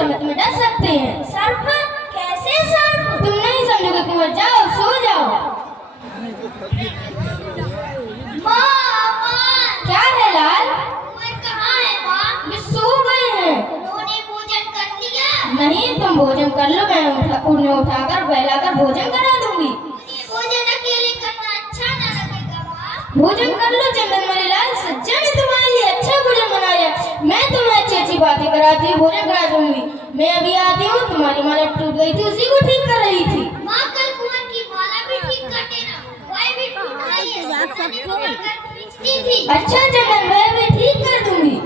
समुद्र में डस सकते हैं। सर्प? कैसे सर्प? तुम नहीं समझोगे कुंवर, जाओ सो जाओ। माँ, क्या है लाल? कुंवर कहाँ है माँ? वे सो गए हैं। उन्होंने भोजन कर लिया? नहीं, तुम भोजन कर लो, मैं उन्हें उठाकर बहलाकर भोजन करा दूंगी। मुझे भोजन अकेले करना अच्छा न लगेगा माँ। भोजन कर लो चंदन वाले लाल, सज्जा ने तुम्हारे लिए अच्छा भोजन बनाया। मैं तुम्हें अच्छी अच्छी बातें कराती हूँ, भोजन करा दूंगी। मैं अभी आती हूँ, तुम्हारी माला टूट गई थी, उसी को ठीक कर रही थी। माँ, कल कुंवर की माला भी ठीक कर देना, वह भी टूट गई है, सपने में पकड़कर खींचती थी। अच्छा चंदन, मैं भी ठीक कर दूंगी।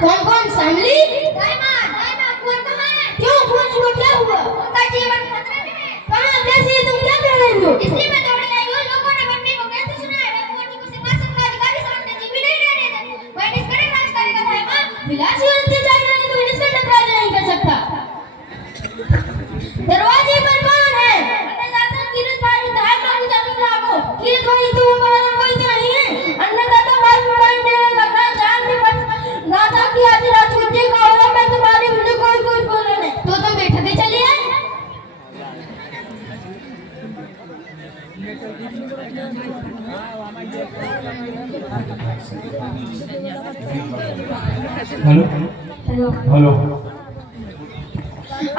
कौन कौन? संभली? कुंवर कहाँ है? क्यों कुंवर को क्या हुआ? उनका जीवन खतरे में है। कहाँ, कैसे? तुम क्या कह रही हो? इसलिए मैं दौड़ आई हूँ। लोगों ने बन्नी को कहते सुना है, वह कुंवर जी को सिंहासन का अधिकारी समझते जी भी नहीं रहने देते। वह निष्कलंक राज करेगा भाई माँ। विलासी और अत्याचारी वाले को निष्कलंक राज नहीं कर सकता। दरवाजे पर कौन है? अन्नदाता कीरत भाई धार लागू जामी लागो। कीरत भाई, तुम हमारा कोई तो नहीं है? अन्नदाता भाई मोबाइल दे लगा जान के पास दादा की आधी रात छुट्टी का होगा। मैं तुम्हारे मुझे कोई कुछ बोले नहीं। तो तुम बैठ के चली आए। Hello hello hello.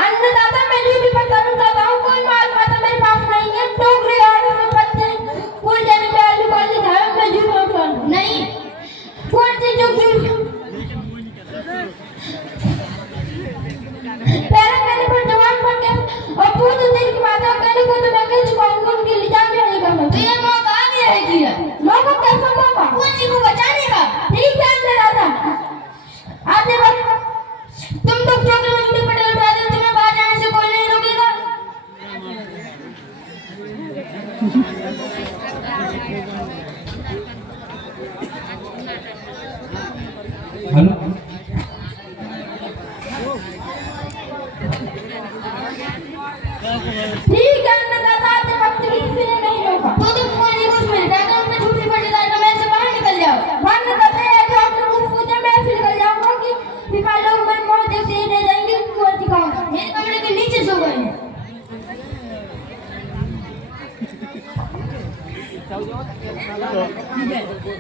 अन्नदाता मैं भी बताना चाहता हूँ, कोई माल माता मेरे पास नहीं है। टोकरी और में पत्ते कोई जाने पे आलू वाली धाम में झूठ बोल नहीं, कौन सी जो पैरा करने पर जवान बन गया और पूछ दिन की बात करने को तो मैं कह चुकाऊंगा। उनके लिए जान रहेगा। मैं तो ये मौका आ गया है कीरत, लोगों कैसा मौका? कुंवर जी को बचाने का। ठीक है अन्नदाता, आते वक्त तुम तो चौके में झूठे पटेल उठा दो, तुम्हें बाहर जाने से कोई नहीं रोकेगा। हेलो ठीक है अन्नदाता, आते वक्त किसी ने नहीं रोका। तो तुम कुंवर जी को उसमें लिटाकर उनमें झूठी पटेल डालकर मैं से बाहर निकल जाओ। अन्नदाता है जो आपने मुझे पूछा, मैं फिर निकल जाऊंगा कि पिता लोग मेरे मुंह देखते ही रह जाएंगे। कुंवर जी कहाँ है? मेरे कमरे के नीचे सो गए हैं।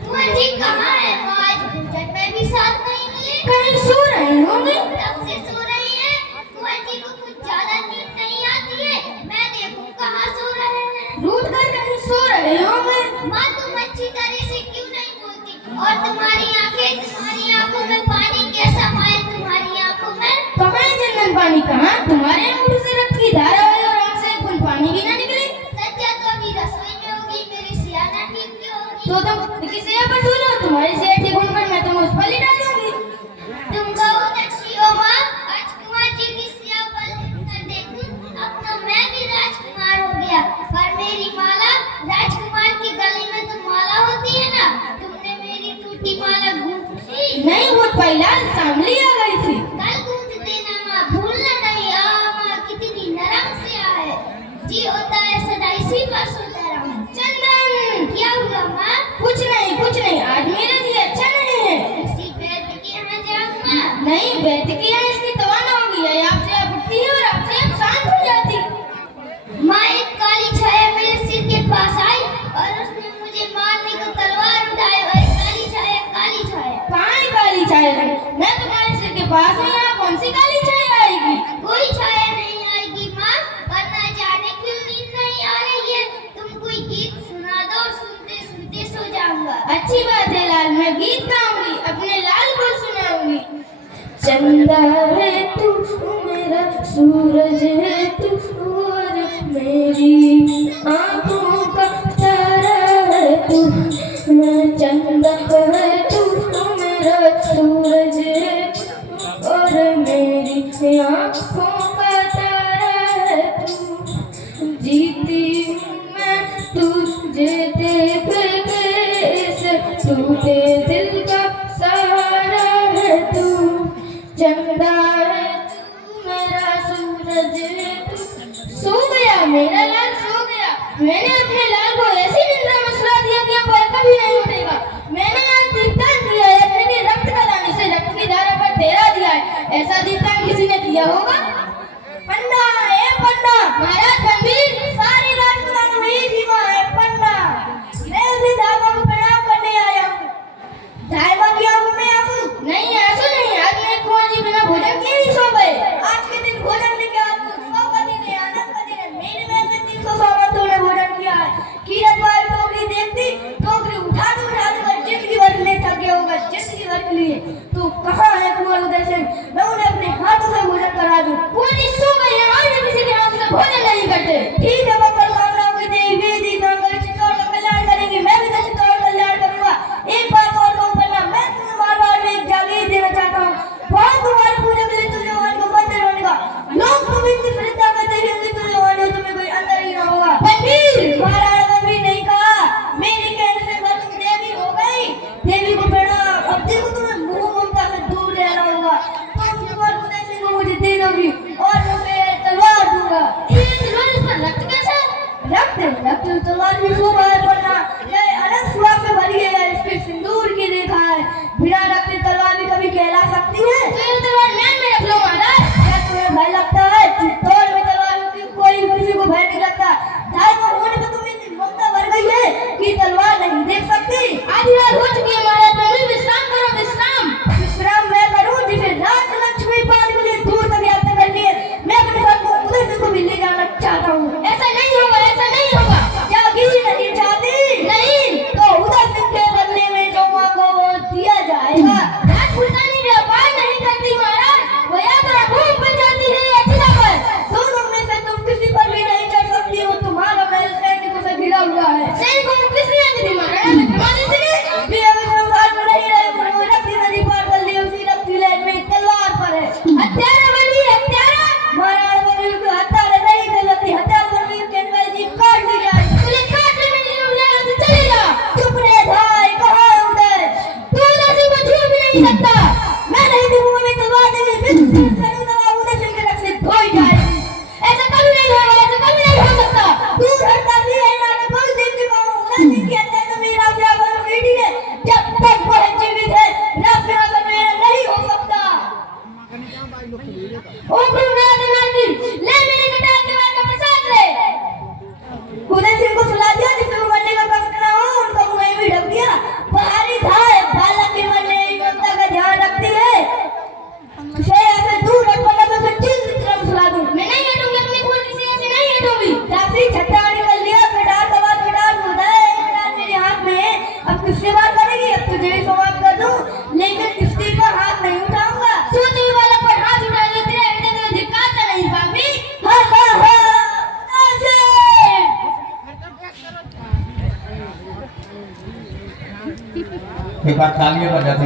कुंवर जी कहाँ है? आज भोजन में भी साथ नहीं मिले। कहीं सो रहे होंगे। कब से सो रही है? कुंवर जी को कुछ ज्यादा नींद नहीं आती है। मैं देखूं कहाँ सो रहे हैं। रूठ कर कहीं सो रहे होंगे। माँ, तुम अच्छी तरह से क्यों नहीं बोलती? और तुम्हारी आंखों में पानी कैसा माए? तुम्हारी आंखों में कहाँ है चंदन पानी? कहाँ? तुम्हारे मुंह से रक्त की धारा है और आंख से एक बूंद पानी भी ना निकले। सच्चा तो अभी रसोई में होगी, मेरी सियाना ठीक क्यों होगी? तो तुम किसी पर सो जाओ, तुम्हारे से ऐसे गुण पर मैं तुम्हें उस पर लिटा दूंगी। तुम बहुत अच्छी हो माँ। आज कुंवर जी की सिया पर देखूं, अब तो मैं भी राजकुमार हो गया। पर मेरी माला, राजकुमार की गले में तो माला होती है ना। तुमने मेरी टूटी माला गूंथ ली। नहीं गूंथ पाई लाल, सांभली आ गई थी। कल गूंथ देना माँ, भूलना नहीं। माँ कितनी नरम सिया है। जी होता है सदा इसी पर सोता रहूं। चंदन, क्या हुआ माँ? कुछ नहीं, आज मेरे लिए अच्छा नहीं है। किसी वैद्य के यहाँ जाऊं माँ? नहीं, वैद्य की यहाँ इसकी दवा न होगी। आपसे आप उठती है और आपसे आप शांत हो जाती। माँ, एक काली छाया मेरे सिर के पास आई और उसने मुझे मारने को तलवार उठाई। और काली छाया कहाँ है काली छाया? मैं तुम्हारे सिर के पास हूँ, यहाँ कौन सी काली छाया आएगी? कोई छाया नहीं आएगी माँ। पर ना जाने क्यों नींद नहीं आ रही है। तुम कोई गीत सुना दो, सुनते सुनते सो जाऊंगा। अच्छी बात है लाल, मैं गीत गाऊंगी, अपने लाल को सुनाऊंगी। चंदा है तू मेरा, सूरज है तू और मेरी आंखों का तारा है तू। मैं चंदा है तू मेरा, सूरज है और मेरी आंखों का तारा है तू। जीती मैं तुझे देख के, टूटे दिल का सहारा है तू। चंदा है तू मेरा, सूरज है तू। सो गया मेरा लाल, सो गया। मैंने अपने लाल को ऐसी निंद्रा में सुला दिया कि अब वह कभी नहीं उठेगा। मैंने आज दीप्तान दिया है, अपने लिए रक्त का दान इसे क्या होगा? पन्ना ए पन्ना, महाराज गंभीर, सारी रात खुदा को यही सीमा है पन्ना। मैं भी धामा को प्रणाम करने आया हूँ। धामा की आंखों में आंसू नहीं ऐसा नहीं, आज मैं कुंवर जी बिना भोजन किए ही सो गए। आज के दिन भोजन लेके आपको 100 का दिन है, आनंद का दिन है। मेरे में से 300 सामंतों ने भोजन किया है। कीरत वाली टोकरी देखती, टोकरी उठा दो जिंदगी भर के लिए थक गया होगा, जिंदगी भर के लिए। तो कहाँ है कुंवर उदय सिंह? मैं उन्हें अपने हाथों से भोजन करा दूं। कुंवर जी सो गए हैं, आज भी किसी के हाथ से भोजन नहीं करते। ठीक है, मंगल कामनाओं की देवी वेदी मंगल चित्तौड़ का कल्याण करेंगे। मैं भी तो चित्तौड़ का कल्याण करूंगा। एक बात और कहूं पन्ना, मैं तुम्हें मारवाड़ में एक जागीर देना चाहता हूँ। वहाँ तुम्हारे पूजा के लिए तुल्यवान को मंदिर बनेगा। लोग तुम इतनी श्रद्धा से देखेंगे तुल्यवान हो, तुम्हें कोई अंदर ही ना होगा। गंभीर, महाराणा गंभीर नहीं कहा, मेरे कहने से अगर तुम देवी हो गई, देवी को प्रणाम। अब देखो तुम्हें मोह ममता से दूर रहना होगा। तुम कुंवर उदय सिंह को मुझे दे दोगी और मैं तुम्हें तलवार दूंगा। ये रोज इस पर रक्त कैसा? रक्त तलवार भी खूब है पन्ना, यह अनंत सुहाग से भरी है, इसके सिंदूर की रेखा है। बिना रक्त तलवार भी कभी कहला सकती है? तो ये तलवार म्यान में रख लो महाराज। क्या तुम्हें भय लगता है? चित्तौड़ में तलवारों की कोई किसी को भय नहीं लगता। धार्मिक होने में तुम्हें इतनी ममता भर गई है कि तलवार नहीं देख सकती। आधी रात हो चुकी है महाराज, मैं विश्राम करो विश्राम। विश्राम मैं करूं जिसे राज लक्ष्मी पाने के लिए दूर तक यात्रा करनी है। मैं अपने साथ को उदय सिंह को भी ले जाना चाहता हूँ। ऐसा नहीं होगा, ऐसा नहीं होगा। क्या गिरी नहीं चाहती? नहीं, तो उदय सिंह के बदले में जो मांगो वो दिया जाएगा। राजपुतानी व्यापार नहीं करती महाराज, वो यात्रा भूमि पर जाती है या जिला पर। दोनों में से तुम किसी पर भी नहीं चढ़ सकती हो। तुम्हारा महल सैनिकों से घिरा हुआ है। सैनिकों को किसने आती थी महाराज? तुम्हारे से नहीं। वे अभी संसार में नहीं रहे, उन्होंने रक्ति नदी पार कर ली। उसी रक्ति लहर में तलवार पर है। हत्यारा बनी हत्यारा। महाराणा गंभीर को हत्यारा नहीं कर सकती। हत्यारा गंभीर के अंदर जीभ काट दी जाए। तुझे काटने में नहीं लूट लेना तो चले जा। चुप रहे भाई, कहाँ है उदय? तू उधर से को छू भी नहीं सकता। मैं नहीं दूंगा, मैं तलवार देंगे। बिल्कुल करूँ तलवार उदय सिंह के रक्त से धोई जाएगी। ऐसा कभी नहीं होगा, ऐसा कभी नहीं हो सकता। दूर हटता भी है ना, मैं बहुत देख चुका हूँ। उदय सिंह की हत्या तो मेरा सियासन पीढ़ी है। जब तक वह जीवित है, राज सिंहासन मेरा नहीं हो सकता। ओ प्रभुनाथ नारदी, ले मेरी कटार के बाद का प्रसाद ले। उदय सिंह को सुला दिया, जिससे वो मरने का कष्ट ना हो। उनका मुंह भी ढक दिया। बाहरी धाय बालक के मरने की ममता का ध्यान रखती है। उसे ऐसे दूर हट, वरना मैं उसे चिल की तरफ सुला दूं। मैं नहीं हटूंगी, अपनी कुंवरी से ऐसे नहीं हटूंगी। काफी छट्टा निकल लिया। कटार का बाद कटार होता है। कटार मेरे हाथ में है। अब किससे बात करेगी? अब तुझे भी समाप्त कर दूं, लेकिन किसी पर हाथ नहीं उठाऊंगा। सोचे वाला पर हाथ उठा दे, तेरा हृदय तो धिक्कारता नहीं पापी। हाँ हाँ हाँ, ऐसे एक बार तालियां बजाते